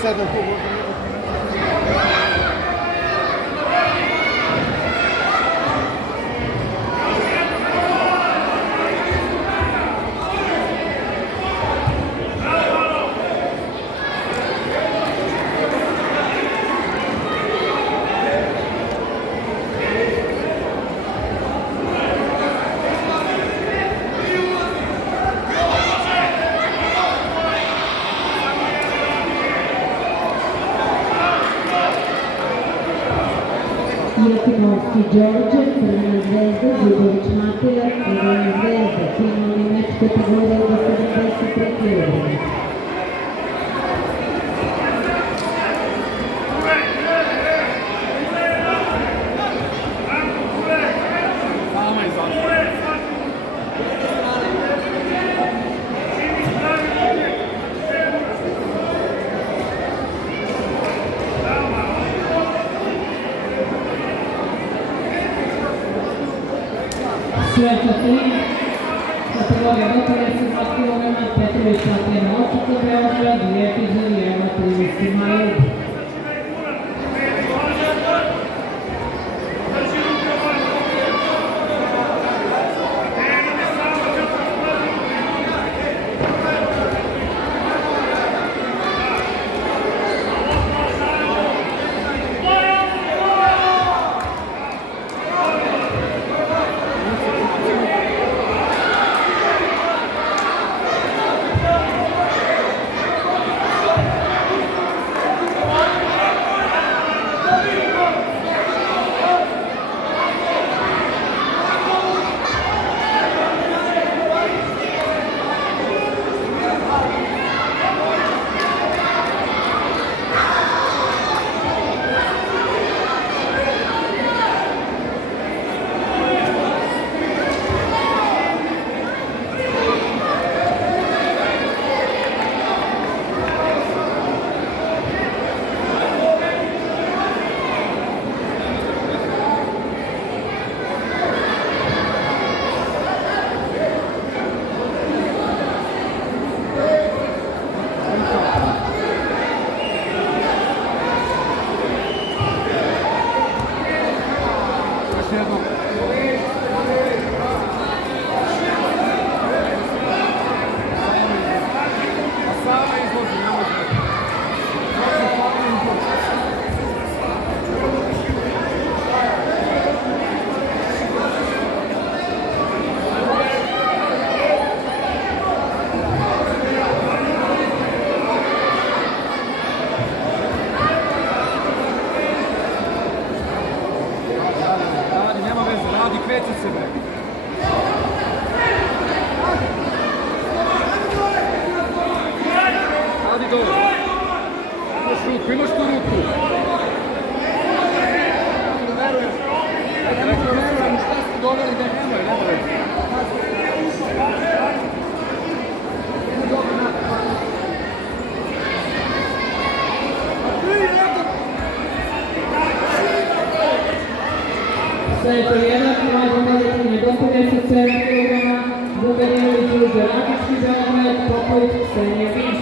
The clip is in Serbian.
sedam tu. Jakimovski Đorđe, Crvena zvezda, Đubović Matija, Crvena zvezda, finalni meč kategorije do 73 kg. Sveta Klin, kategorija do 52 kg, Petrović Matija Očuka Beograd, Jekić Zalijeva 30 maja. Imaš tu ruku. Ne verujem šta ste doveli da nemoj. Sveta Jedan, mlađe medicine do 57 kg, Bubenirović, Đurakićki Beograd, Popović, Ksenija Vinč.